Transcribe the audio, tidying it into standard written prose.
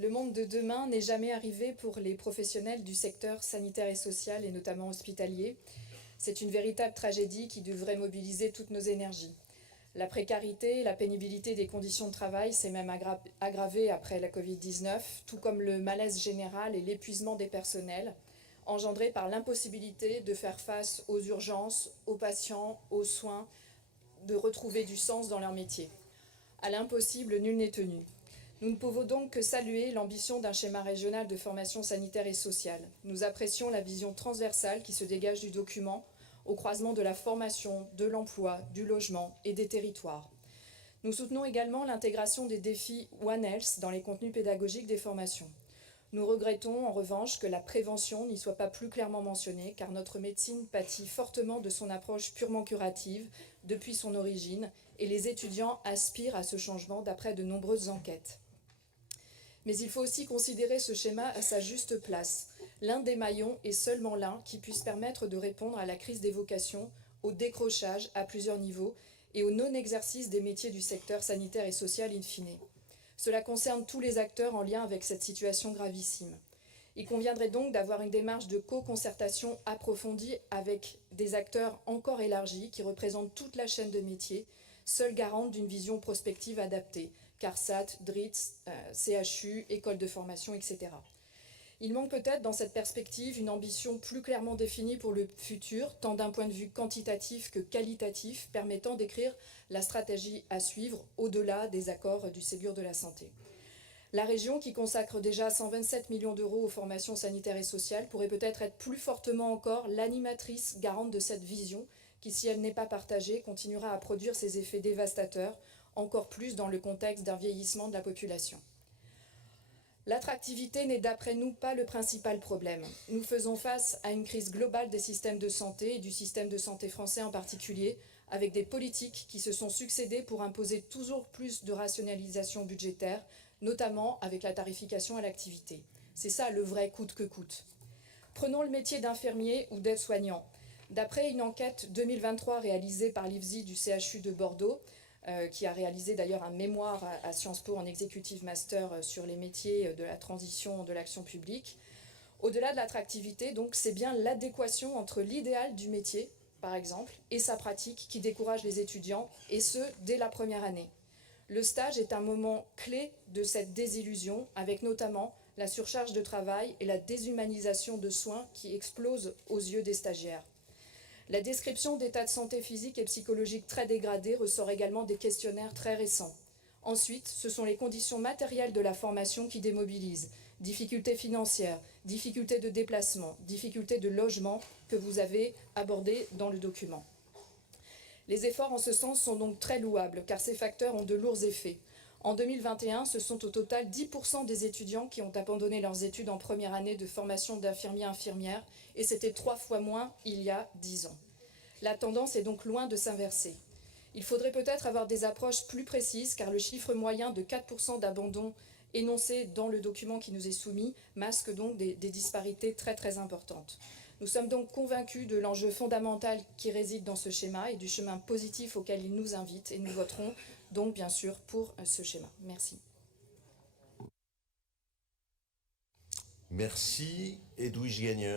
Le monde de demain n'est jamais arrivé pour les professionnels du secteur sanitaire et social, et notamment hospitalier. C'est une véritable tragédie qui devrait mobiliser toutes nos énergies. La précarité, la pénibilité des conditions de travail s'est même aggravée après la Covid-19, tout comme le malaise général et l'épuisement des personnels, engendrés par l'impossibilité de faire face aux urgences, aux patients, aux soins, de retrouver du sens dans leur métier. À l'impossible, nul n'est tenu. Nous ne pouvons donc que saluer l'ambition d'un schéma régional de formation sanitaire et sociale. Nous apprécions la vision transversale qui se dégage du document, au croisement de la formation, de l'emploi, du logement et des territoires. Nous soutenons également l'intégration des défis One Health dans les contenus pédagogiques des formations. Nous regrettons en revanche que la prévention n'y soit pas plus clairement mentionnée, car notre médecine pâtit fortement de son approche purement curative depuis son origine, et les étudiants aspirent à ce changement d'après de nombreuses enquêtes. Mais il faut aussi considérer ce schéma à sa juste place, l'un des maillons et seulement l'un qui puisse permettre de répondre à la crise des vocations, au décrochage à plusieurs niveaux et au non-exercice des métiers du secteur sanitaire et social in fine. Cela concerne tous les acteurs en lien avec cette situation gravissime. Il conviendrait donc d'avoir une démarche de co-concertation approfondie avec des acteurs encore élargis qui représentent toute la chaîne de métiers, seule garante d'une vision prospective adaptée, CARSAT, DRITS, CHU, école de formation, etc. Il manque peut-être dans cette perspective une ambition plus clairement définie pour le futur, tant d'un point de vue quantitatif que qualitatif, permettant d'écrire la stratégie à suivre au-delà des accords du Ségur de la santé. La région, qui consacre déjà 127 millions d'euros aux formations sanitaires et sociales, pourrait peut-être être plus fortement encore l'animatrice garante de cette vision, qui, si elle n'est pas partagée, continuera à produire ses effets dévastateurs, encore plus dans le contexte d'un vieillissement de la population. L'attractivité n'est d'après nous pas le principal problème. Nous faisons face à une crise globale des systèmes de santé et du système de santé français en particulier, avec des politiques qui se sont succédées pour imposer toujours plus de rationalisation budgétaire, notamment avec la tarification à l'activité. C'est ça le vrai coûte que coûte. Prenons le métier d'infirmier ou d'aide-soignant. D'après une enquête 2023 réalisée par l'IFSI du CHU de Bordeaux, qui a réalisé d'ailleurs un mémoire à Sciences Po en executive master sur les métiers de la transition de l'action publique. Au-delà de l'attractivité, donc, c'est bien l'adéquation entre l'idéal du métier, par exemple, et sa pratique qui décourage les étudiants, et ce, dès la première année. Le stage est un moment clé de cette désillusion, avec notamment la surcharge de travail et la déshumanisation de soins qui explosent aux yeux des stagiaires. La description d'état de santé physique et psychologique très dégradé ressort également des questionnaires très récents. Ensuite, ce sont les conditions matérielles de la formation qui démobilisent. Difficultés financières, difficultés de déplacement, difficultés de logement que vous avez abordées dans le document. Les efforts en ce sens sont donc très louables, car ces facteurs ont de lourds effets. En 2021, ce sont au total 10% des étudiants qui ont abandonné leurs études en première année de formation d'infirmiers-infirmières, et c'était 3 fois moins il y a 10 ans. La tendance est donc loin de s'inverser. Il faudrait peut-être avoir des approches plus précises, car le chiffre moyen de 4% d'abandon énoncé dans le document qui nous est soumis masque donc des disparités très très importantes. Nous sommes donc convaincus de l'enjeu fondamental qui réside dans ce schéma et du chemin positif auquel il nous invite, et nous voterons donc bien sûr pour ce schéma. Merci. Merci, Edwige Gagneur.